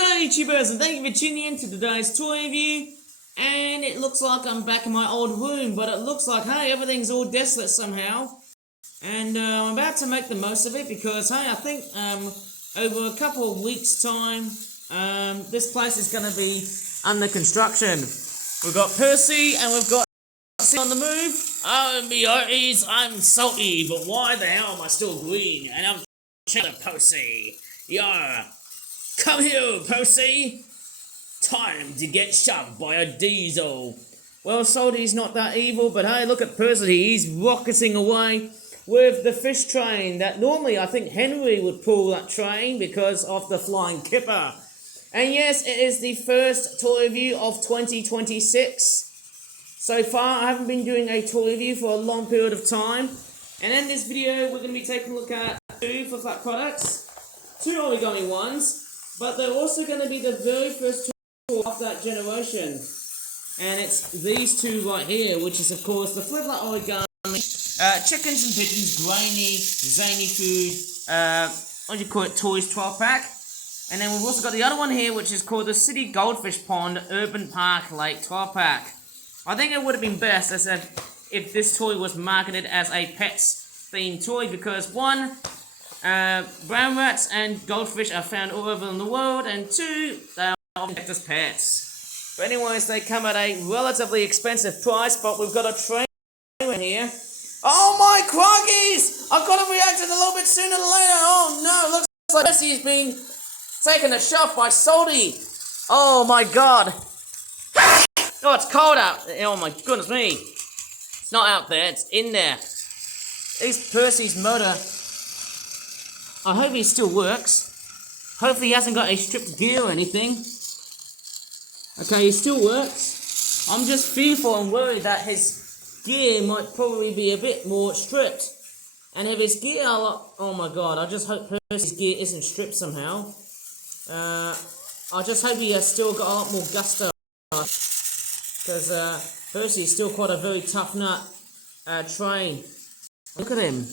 G'day YouTubers, and thank you for tuning in to today's toy review. And it looks like I'm back in my old room, but it looks like, hey, everything's all desolate somehow. And I'm about to make the most of it because, hey, I think over a couple of weeks' time, this place is going to be under construction. We've got Percy and we've got on the move. Oh, me hearties, I'm salty, but why the hell am I still green? And I'm checking Percy. Yeah. Come here, Percy! Time to get shoved by a diesel. Well, Salty's not that evil, but hey, look at Percy. He's rocketing away with the fish train that normally I think Henry would pull that train because of the flying kipper. And yes, it is the first toy review of 2026. So far, I haven't been doing a toy review for a long period of time. And in this video, we're going to be taking a look at two Flip-Flap products, two origami ones. But they're also going to be the very first toy of that generation. And it's these two right here, which is of course the Flip-Flap origami, chickens and pigeons, grainy, zany food, what do you call it, toys 12 pack. And then we've also got the other one here, which is called the City Goldfish Pond Urban Park Lake 12 pack. I think it would have been best as if this toy was marketed as a pets themed toy, because one, brown rats and goldfish are found all over in the world, and two, they are often kept as pets. But anyways, they come at a relatively expensive price, but we've got a train in here. Oh my crockies! I've got to react a little bit sooner than later. Oh no, looks like Jesse's been taken a shot by Salty. Oh my god. Oh, it's cold out. Oh my goodness me. It's not out there, it's in there. It's Percy's motor. I hope he still works. Hopefully he hasn't got a stripped gear or anything. Okay, he still works. I'm just fearful and worried that his gear might probably be a bit more stripped. And if his gear, oh my god, I just hope Percy's gear isn't stripped somehow. I just hope he has still got a lot more gusto. Because Percy's still quite a very tough nut train. Look at him.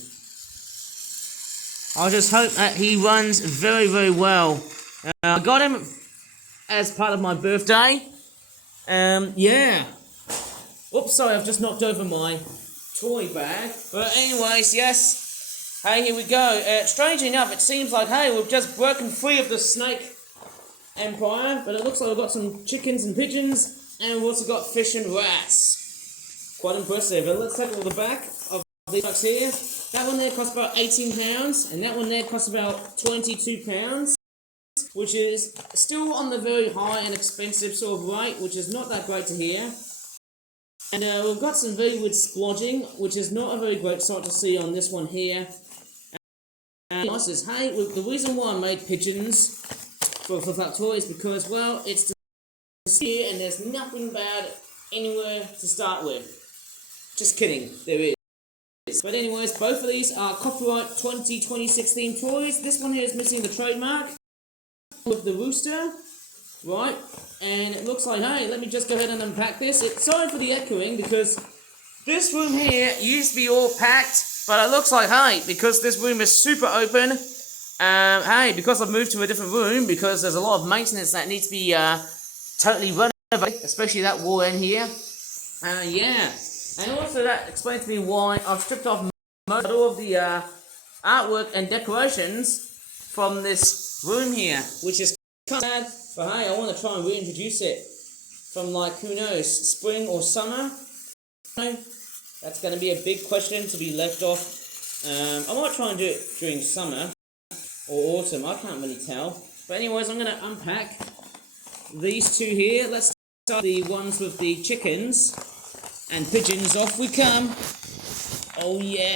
I just hope that he runs very, very well. I got him as part of my birthday. Yeah. Oops, sorry, I've just knocked over my toy bag. But anyways, yes. Hey, here we go. Strangely enough, it seems like, hey, we've just broken free of the snake empire. But it looks like we've got some chickens and pigeons. And we've also got fish and rats. Quite impressive. But let's take a look at the back of these products here. That one there costs about £18, and that one there costs about £22, which is still on the very high and expensive sort of rate, which is not that great to hear. And we've got some very weird splodging, which is not a very great sight to see on this one here. And I says, hey, the reason why I made pigeons for Flip-Flap toys is because, well, it's here and there's nothing bad anywhere to start with. Just kidding, there is. But anyways, both of these are copyright 2016 toys. This one here is missing the trademark with the rooster, right? And it looks like, hey, let me just go ahead and unpack this. Sorry for the echoing because this room here used to be all packed, but it looks like, hey, because this room is super open, hey, because I've moved to a different room, because there's a lot of maintenance that needs to be totally renovated, especially that wall in here. Yeah. And also that explains to me why I've stripped off most of all of the artwork and decorations from this room here, which is kind of sad, but hey, I want to try and reintroduce it from, like, who knows, spring or summer? That's going to be a big question to be left off. I might try and do it during summer or autumn, I can't really tell. But anyways, I'm going to unpack these two here. Let's start the ones with the chickens. And pigeons, off we come. Oh yeah.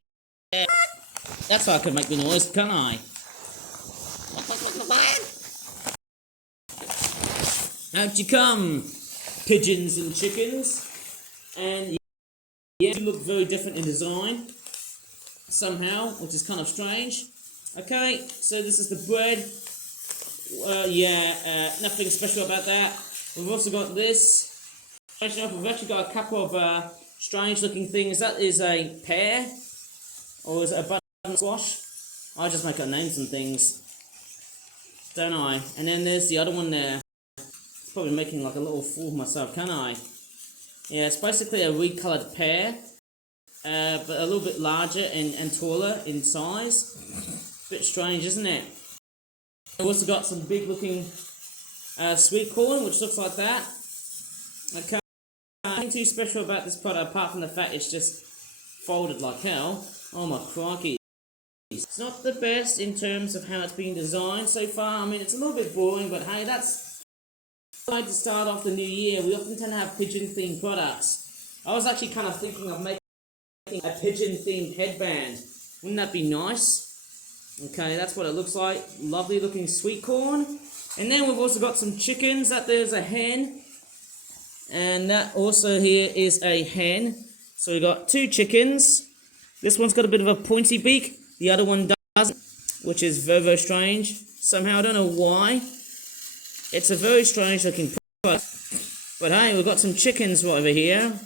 That's how I can make the noise, can't I? Out you come, pigeons and chickens. And yeah, you look very different in design. Somehow, which is kind of strange. Okay, so this is the bread. Nothing special about that. We've also got this. We've actually got a couple of strange looking things. That is a pear, or is it a button squash? I just make up names and things. don't I? And then there's the other one there. Probably making like a little fool of myself, can't I? Yeah, it's basically a recoloured pear, but a little bit larger and taller in size. Bit strange, isn't it? I've also got some big looking sweet corn, which looks like that. Okay, nothing too special about this product apart from the fact it's just folded like hell. Oh my crikey. It's not the best in terms of how it's been designed so far. I mean, it's a little bit boring, but hey, that's to start off the new year. We often tend to have pigeon themed products. I was actually kind of thinking of making a pigeon themed headband. Wouldn't that be nice? Okay, that's what it looks like. Lovely looking sweet corn. And then we've also got some chickens. That there's a hen. And that also here is a hen. So we've got two chickens. This one's got a bit of a pointy beak. The other one doesn't, which is very strange. Somehow, I don't know why. It's a very strange looking product. But hey, we've got some chickens right over here.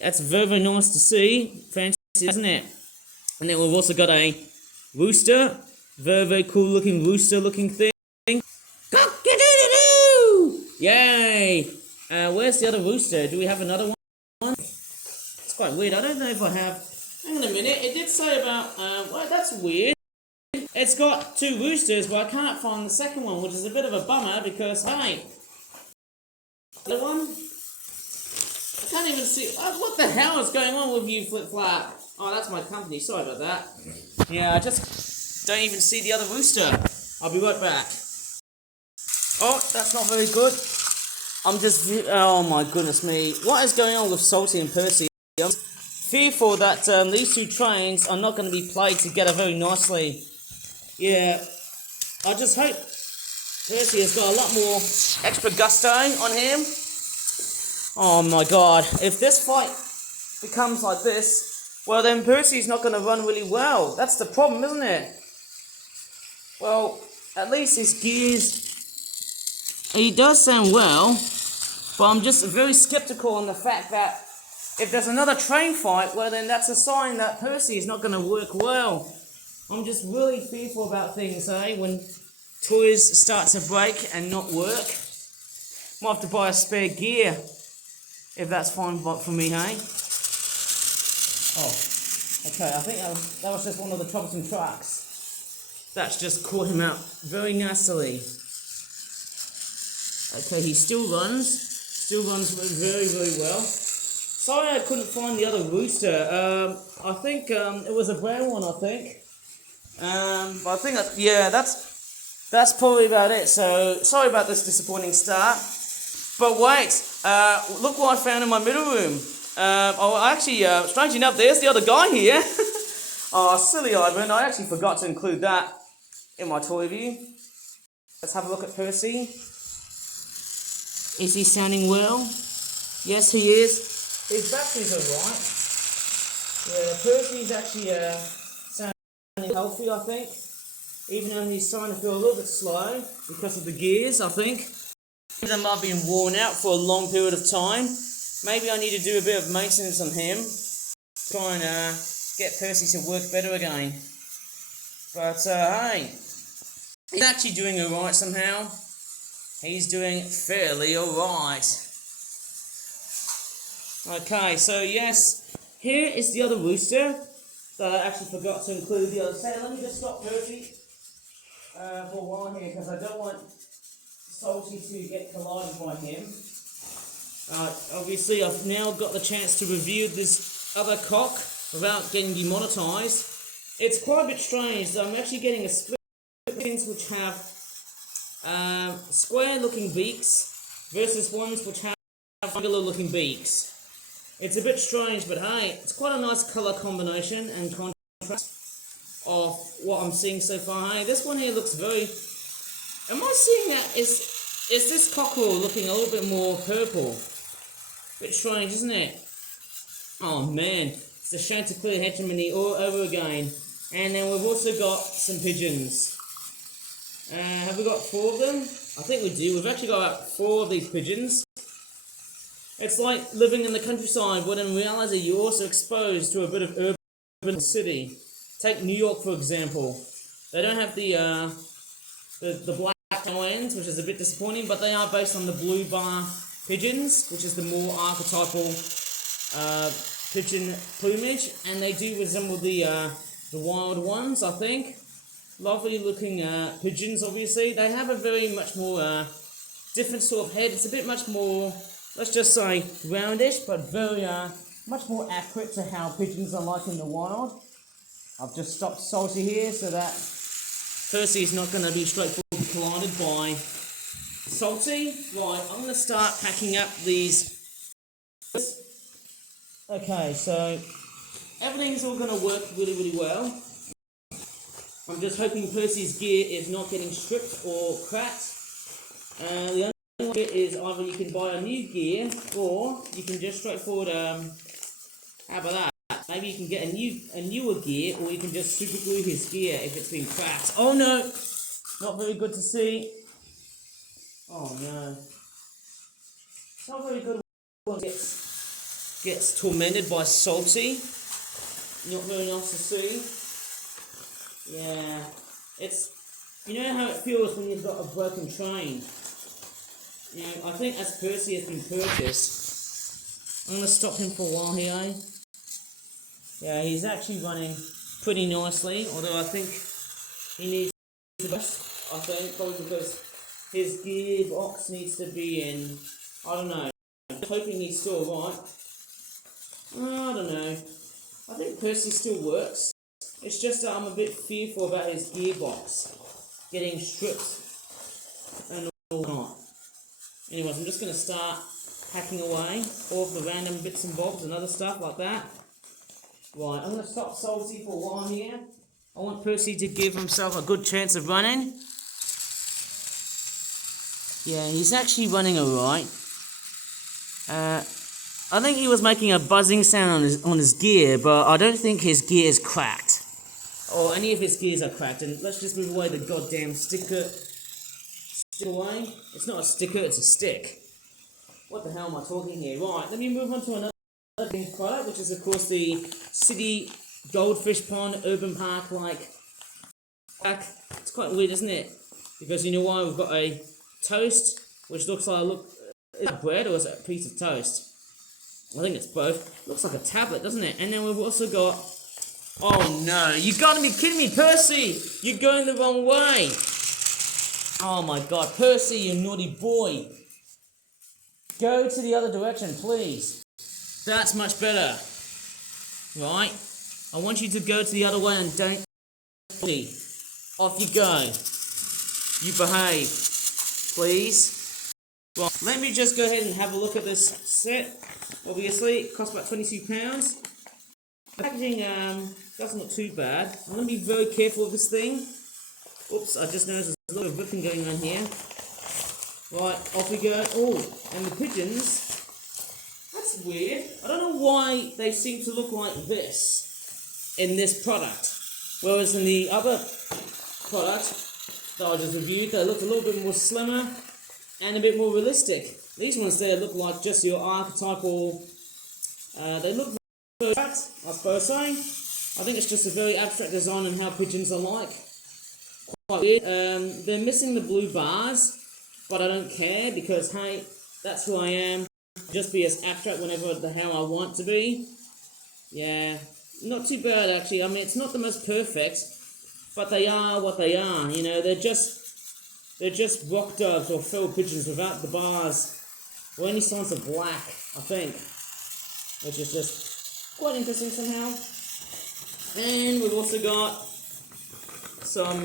That's very nice to see. Fancy, isn't it? And then we've also got a rooster. Very cool looking rooster looking thing. Cock-a-doodle-doo! Yay! Where's the other rooster? Do we have another one? It's quite weird. I don't know if I have. Hang on a minute. It did say about. Well, that's weird. It's got two roosters, but I can't find the second one, which is a bit of a bummer because, hey, the one, I can't even see. What the hell is going on with you, Flip Flap? Oh, that's my company. Sorry about that. Yeah, I just don't even see the other rooster. I'll be right back. Oh, that's not very good. I'm just, oh my goodness me. What is going on with Salty and Percy? I'm fearful that these two trains are not going to be played together very nicely. Yeah, I just hope Percy has got a lot more extra gusto on him. Oh my god, if this fight becomes like this, well then Percy's not going to run really well. That's the problem, isn't it? Well, at least his gears, he does sound well, but I'm just very skeptical on the fact that if there's another train fight, well then that's a sign that Percy is not going to work well. I'm just really fearful about things, when toys start to break and not work. Might have to buy a spare gear, if that's fine for me, hey? Oh, okay, I think that was just one of the troublesome trucks. That's just caught him out very nastily. Okay, he still runs very well. Sorry I couldn't find the other rooster. I think it was a brown one, I think. But I think that's probably about it. So sorry about this disappointing start. But wait, look what I found in my middle room. Strangely enough, there's the other guy here. Oh, silly Ivan! I actually forgot to include that in my toy review. Let's have a look at Percy. Is he sounding well? Yes, he is. His batteries are right. Yeah, Percy's actually healthy, I think, even though he's starting to feel a little bit slow because of the gears, I think. They might have been worn out for a long period of time. Maybe I need to do a bit of maintenance on him, try and get Percy to work better again. But hey, he's actually doing alright somehow. He's doing fairly alright. Okay, so yes, here is the other rooster. that I actually forgot to include the other side. Let me just stop Percy for a while here, because I don't want Salty to get collided by him. Obviously, I've now got the chance to review this other cock without getting demonetized. It's quite a bit strange. I'm actually getting a split things which have square-looking beaks versus ones which have regular-looking beaks. It's a bit strange, but hey, it's quite a nice colour combination and contrast of what I'm seeing so far. Hey, this one here looks very... Am I seeing that? Is this cockerel looking a little bit more purple? Bit strange, isn't it? Oh man, it's a Chanticleer hegemony all over again. And then we've also got some pigeons. Have we got 4 of them? I think we do. We've actually got about 4 of these pigeons. It's like living in the countryside, but in reality you're also exposed to a bit of urban city. Take New York for example. They don't have the black ends, which is a bit disappointing, but they are based on the blue bar pigeons, which is the more archetypal pigeon plumage, and they do resemble the wild ones, I think. Lovely looking pigeons, obviously. They have a very much more different sort of head. It's a bit much more, let's just say, roundish, but very much more accurate to how pigeons are like in the wild. I've just stopped Salty here so that Percy is not going to be straightforwardly collided by Salty. Right, I'm going to start packing up these. Okay, so everything's all going to work really, really well. I'm just hoping Percy's gear is not getting stripped or cracked. The only way is either you can buy a new gear or you can just straightforward, how about that? Maybe you can get a newer gear, or you can just super glue his gear if it's been cracked. Oh no! Not very good to see. Oh no. It's not very good when it gets tormented by Salty. Not very nice to see. Yeah. It's, you know how it feels when you've got a broken train. You know, I think as Percy has been purchased, I'm going to stop him for a while here. Yeah, he's actually running pretty nicely, although I think he needs to rest, I think, probably because his gearbox needs to be in, I don't know, I'm hoping he's still right. I don't know, I think Percy still works, it's just that I'm a bit fearful about his gearbox getting stripped and all that. Anyways, I'm just going to start packing away all of the random bits and bobs and other stuff like that. Right, I'm going to stop Salty for a while here. I want Percy to give himself a good chance of running. Yeah, he's actually running alright. I think he was making a buzzing sound on his gear, but I don't think his gear is cracked. Or any of his gears are cracked, and let's just move away the goddamn sticker. Stick away. It's not a sticker, it's a stick. What the hell am I talking here? Right, let me move on to another product, which is of course the City Goldfish Pond Urban Park it's quite weird, isn't it? Because you know why? We've got a toast which looks like is it bread or is it a piece of toast? I think it's both. Looks like a tablet, doesn't it? And then we've also got, oh no, you gotta be kidding me, Percy! You're going the wrong way. Oh my god, Percy, you naughty boy. Go to the other direction, please. That's much better. Right? I want you to go to the other way and don't... Off you go. You behave. Please. Right, let me just go ahead and have a look at this set. Obviously, it costs about £22. The packaging doesn't look too bad. I'm going to be very careful with this thing. Oops, I just noticed there's a lot of ripping going on here. Right, off we go. Oh, and the pigeons... That's weird. I don't know why they seem to look like this in this product. Whereas in the other product that I just reviewed, they looked a little bit more slimmer and a bit more realistic. These ones there look like just your archetypal... they look very abstract, I suppose so. I think it's just a very abstract design on how pigeons are like. Quite weird. They're missing the blue bars, but I don't care because, hey, that's who I am. Just be as abstract whenever the hell I want to be. Yeah, not too bad actually. I mean, it's not the most perfect, but they are what they are. You know, they're just rock doves or feral pigeons without the bars or any signs of black, I think, which is just quite interesting somehow. And we've also got some.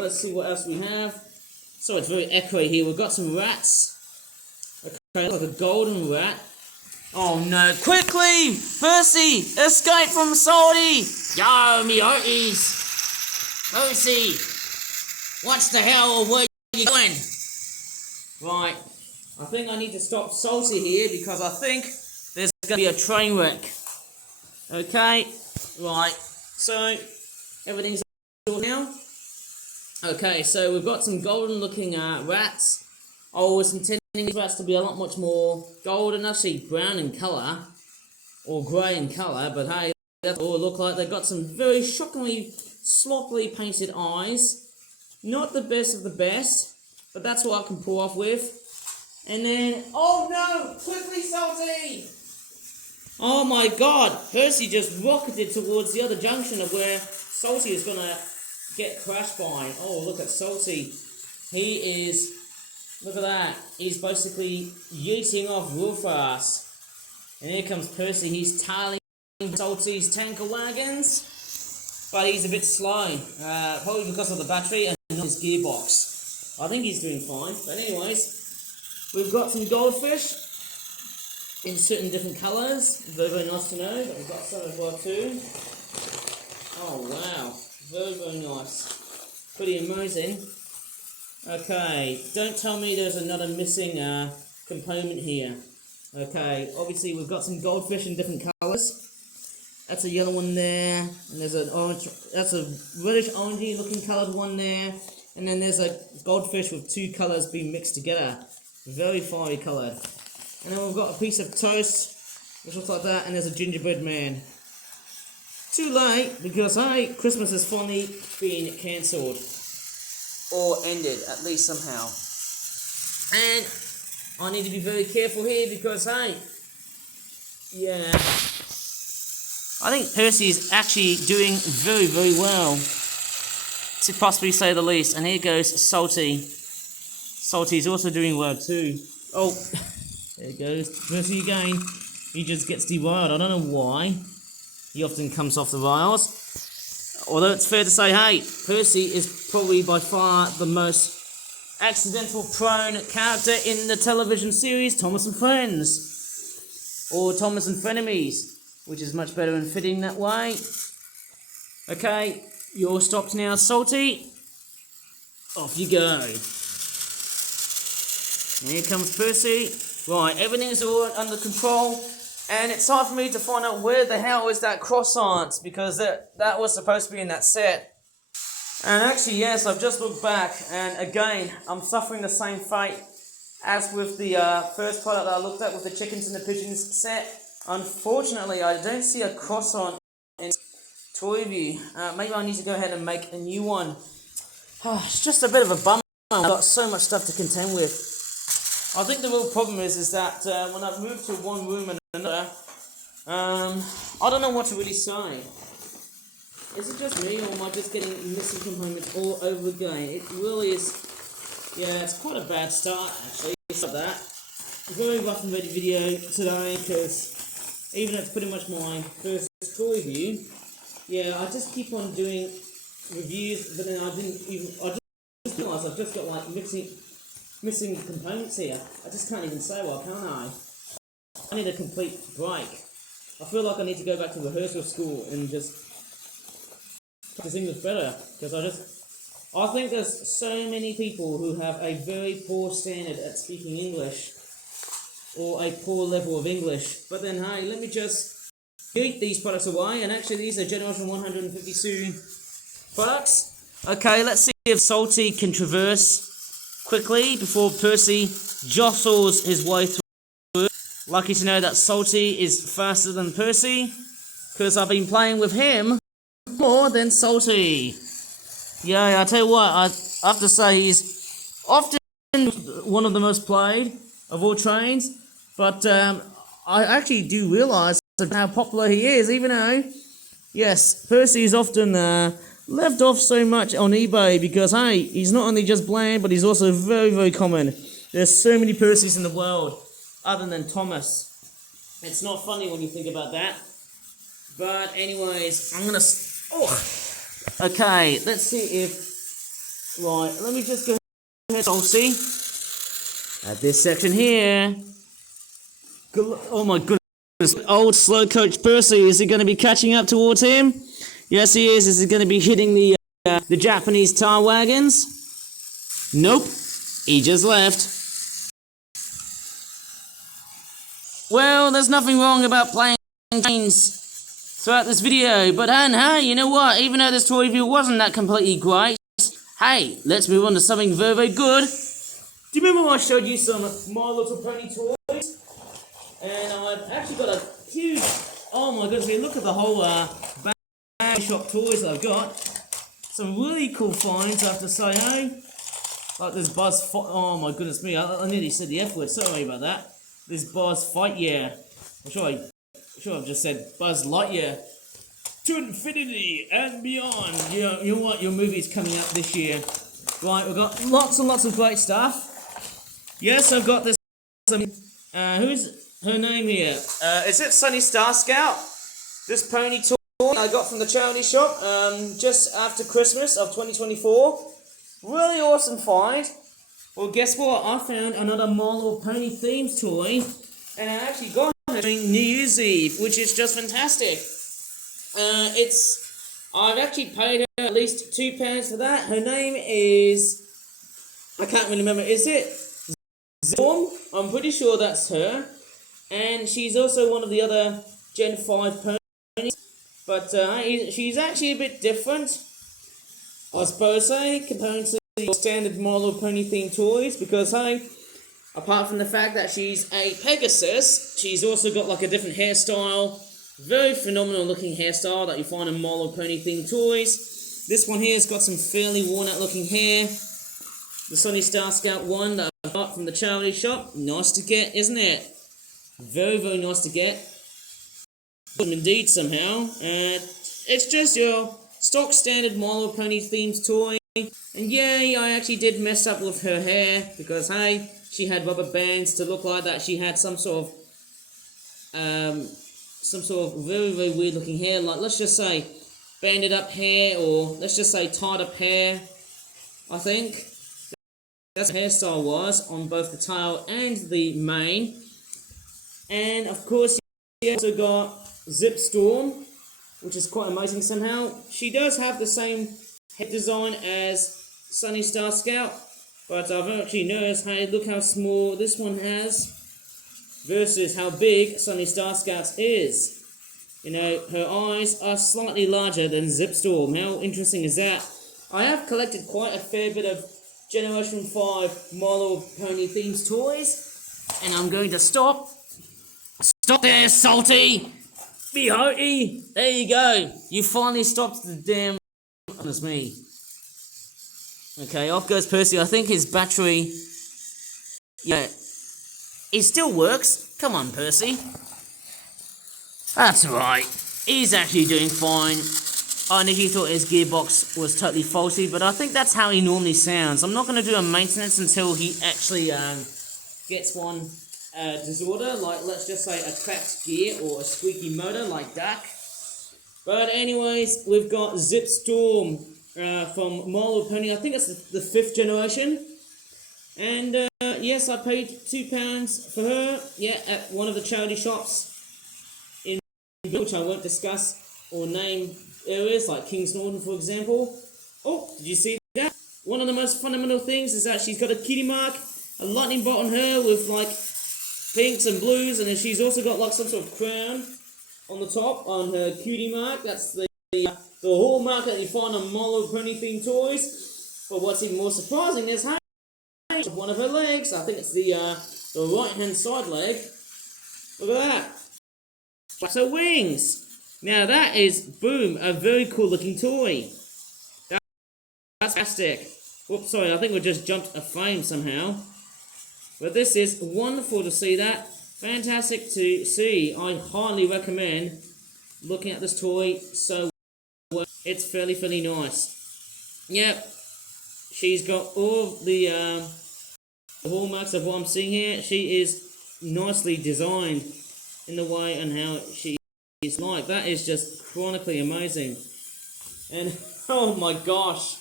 Let's see what else we have. So it's very echoey here. We've got some rats. Okay, like a golden rat. Oh no, quickly! Percy! Escape from Salty! Yo, me hearties! Percy! What the hell, where you going? Right, I think I need to stop Salty here because I think there's going to be a train wreck. Okay, right, so everything's all now. Okay, so we've got some golden looking rats. I was intending these rats to be a lot much more golden, actually brown in colour, or grey in colour, but hey, that's all it look like. They've got some very shockingly sloppily painted eyes. Not the best of the best, but that's what I can pull off with. And then, oh no! Quickly, Salty! Oh my god! Percy just rocketed towards the other junction of where Salty is gonna get crashed by. Oh, look at Salty. He is, look at that. He's basically yeeting off real fast. And here comes Percy. He's tailing Salty's tanker wagons. But he's a bit slow. Probably because of the battery and not his gearbox. I think he's doing fine. But anyways, we've got some goldfish in certain different colours. Very, very nice to know. But we've got some as well too. Oh wow. Very, very nice. Pretty amazing. Okay, don't tell me there's another missing component here. Okay, obviously we've got some goldfish in different colours. That's a yellow one there, and there's an orange, that's a reddish orangey looking coloured one there, and then there's a goldfish with two colours being mixed together. Very fiery coloured. And then we've got a piece of toast, which looks like that, and there's a gingerbread man. Too late, because hey, Christmas has finally been cancelled. Or ended, at least somehow. And I need to be very careful here because, hey, yeah, I think Percy is actually doing very, very well, to possibly say the least. And here goes Salty. Salty's also doing well too. Oh, there goes Percy again. He just gets derailed. I don't know why. He often comes off the rails. Although it's fair to say, hey, Percy is probably by far the most accidental prone character in the television series Thomas and Friends. Or Thomas and Frenemies, which is much better and fitting that way. Okay, you're stopped now, Salty. Off you go. And here comes Percy. Right, everything's all under control. And it's time for me to find out where the hell is that croissant, because that was supposed to be in that set. And actually, yes, I've just looked back, and again, I'm suffering the same fate as with the first product that I looked at with the chickens and the pigeons set. Unfortunately, I don't see a croissant in Toyview. Maybe I need to go ahead and make a new one. Oh, it's just a bit of a bummer. I've got so much stuff to contend with. I think the real problem is that when I've moved to one room and another, I don't know what to really say. Is it just me, or am I just getting missing components all over again? It really is, yeah, it's quite a bad start actually. It's like that. Very rough and ready video today, because even though it's pretty much my first toy review, yeah, I just keep on doing reviews, but then I just realised I've just got like missing components here. I just can't even say well, can I? I need a complete break. I feel like I need to go back to rehearsal school and just practice English better, because I think there's so many people who have a very poor standard at speaking English, or a poor level of English. But then hey, let me just eat these products away, and actually these are Generation 152 products. Okay, let's see if Salty can traverse quickly before Percy jostles his way through. Lucky to know that Salty is faster than Percy, because I've been playing with him more than Salty. Yeah, I tell you what, I have to say he's often one of the most played of all trains, but I actually do realise how popular he is, even though, yes, Percy is often left off so much on eBay, because hey, he's not only just bland, but he's also very, very common. There's so many Percys in the world other than Thomas. It's not funny when you think about that. But anyways, I'm gonna okay, let's see if let me just go ahead. I'll see at this section here. Oh my goodness, old slow coach Percy, is he going to be catching up towards him? Yes, he is. Is he going to be hitting the Japanese tar wagons? Nope. He just left. Well, there's nothing wrong about playing trains throughout this video, but hey, you know what? Even though this toy review wasn't that completely great, hey, let's move on to something very, very good. Do you remember when I showed you some My Little Pony toys? And I've actually got a huge, oh my goodness, look at the whole shop toys I've got. Some really cool finds, I have to say, hey? Like this oh my goodness me, I nearly said the F word, sorry about that. This Buzz Lightyear. I'm sure I've just said Buzz Lightyear. To infinity and beyond. You know what? Your movie's coming up this year. Right, we've got lots and lots of great stuff. Yes, I've got this. Who's her name here? Is it Sunny Star Scout? This pony toy I got from the charity shop just after Christmas of 2024. Really awesome find. Well, guess what? I found another My Little Pony themed toy, and I actually got her during New Year's Eve, which is just fantastic. I've actually paid her at least £2 for that. Her name is, I can't really remember, is it Zorm? I'm pretty sure that's her. And she's also one of the other Gen 5 ponies. But she's actually a bit different, I suppose, compared to the standard My Little Pony themed toys. Because, apart from the fact that she's a Pegasus, she's also got like a different hairstyle. Very phenomenal looking hairstyle that you find in My Little Pony themed toys. This one here has got some fairly worn out looking hair. The Sunny Star Scout one that I got from the charity shop. Nice to get, isn't it? Very, very nice to get. Indeed, somehow. It's just your stock standard My Little Pony themed toy. And yeah, I actually did mess up with her hair because, hey, she had rubber bands to look like that she had some sort of very, very weird looking hair, like let's just say banded up hair, or let's just say tied up hair. I think that's what the hairstyle was on both the tail and the mane. And of course you also got Zip Storm, which is quite amazing somehow. She does have the same head design as Sunny Star Scout, but I've actually noticed, hey, look how small this one has versus how big Sunny Star Scout's is. You know, her eyes are slightly larger than Zip Storm. How interesting is that? I have collected quite a fair bit of Generation 5 My Little Pony themed toys, and I'm going to stop. Stop there, Salty! Behoty! There you go. You finally stopped the damn... That's me. Okay, off goes Percy. I think his battery... Yeah. It still works. Come on, Percy. That's right. He's actually doing fine. I initially thought his gearbox was totally faulty, but I think that's how he normally sounds. I'm not going to do a maintenance until he actually gets one disorder, like let's just say a cracked gear or a squeaky motor like Duck. But anyways, we've got Zip Storm from My Little Pony. I think it's the 5th generation. And yes, I paid £2 for her, yeah, at one of the charity shops in which I won't discuss or name areas, like Kings Norton, for example. Oh, did you see that? One of the most fundamental things is that she's got a kitty mark, a lightning bolt on her with like pinks and blues, and then she's also got like some sort of crown on the top on her cutie mark. That's the hallmark that you find on My Little Pony themed toys. But what's even more surprising is how one of her legs, I think it's the right hand side leg. Look at that. That's her wings. Now that is, boom, a very cool looking toy. That's fantastic. Whoops, sorry, I think we just jumped a frame somehow. But this is wonderful to see that. Fantastic to see. I highly recommend looking at this toy. So it's fairly nice. Yep. She's got all the hallmarks of what I'm seeing here. She is nicely designed in the way and how she is like. That is just chronically amazing. And oh my gosh.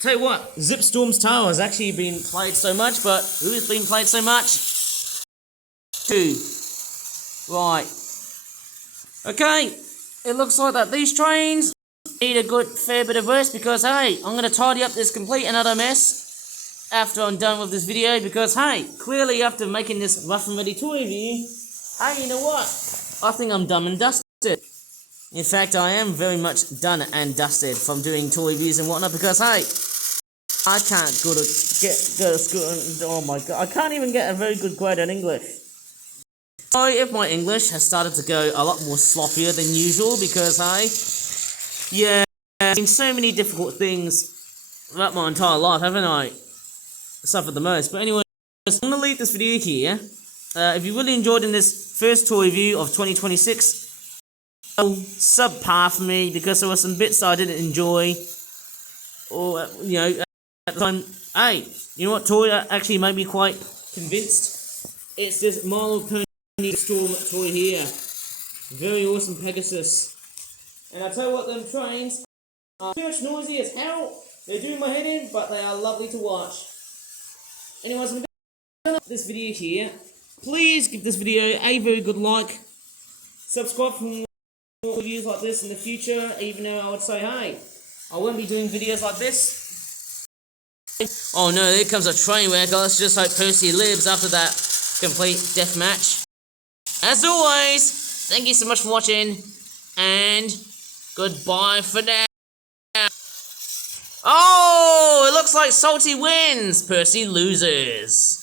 Tell you what, Zip Storm's tail has actually been played so much, but who's been played so much? 2. Right. Okay, it looks like that these trains need a good fair bit of rest because, hey, I'm going to tidy up this complete another mess after I'm done with this video because, hey, clearly after making this rough and ready toy review, hey, you know what? I think I'm done and dusted. In fact, I am very much done and dusted from doing toy reviews and whatnot because, hey, I can't go to school. Oh my god, I can't even get a very good grade in English. Sorry if my English has started to go a lot more sloppier than usual because, hey, yeah, there's been so many difficult things throughout my entire life, haven't I? Suffered the most. But anyway, I'm gonna leave this video here. If you really enjoyed in this first toy review of 2026, subpar for me because there were some bits I didn't enjoy, or at the time. Hey, you know what toy actually made me quite convinced? It's this My Little Pony Storm toy here. Very awesome Pegasus. And I tell you what, them trains are too much noisy as hell. They do my head in, but they are lovely to watch. Anyways, I'm gonna this video here. Please give this video a very good like. Subscribe for more reviews like this in the future, even though I would say, hey, I won't be doing videos like this. Oh no, here comes a train wreck. Let's just hope Percy lives after that complete death match. As always, thank you so much for watching, and goodbye for now. Oh, it looks like Salty wins, Percy loses.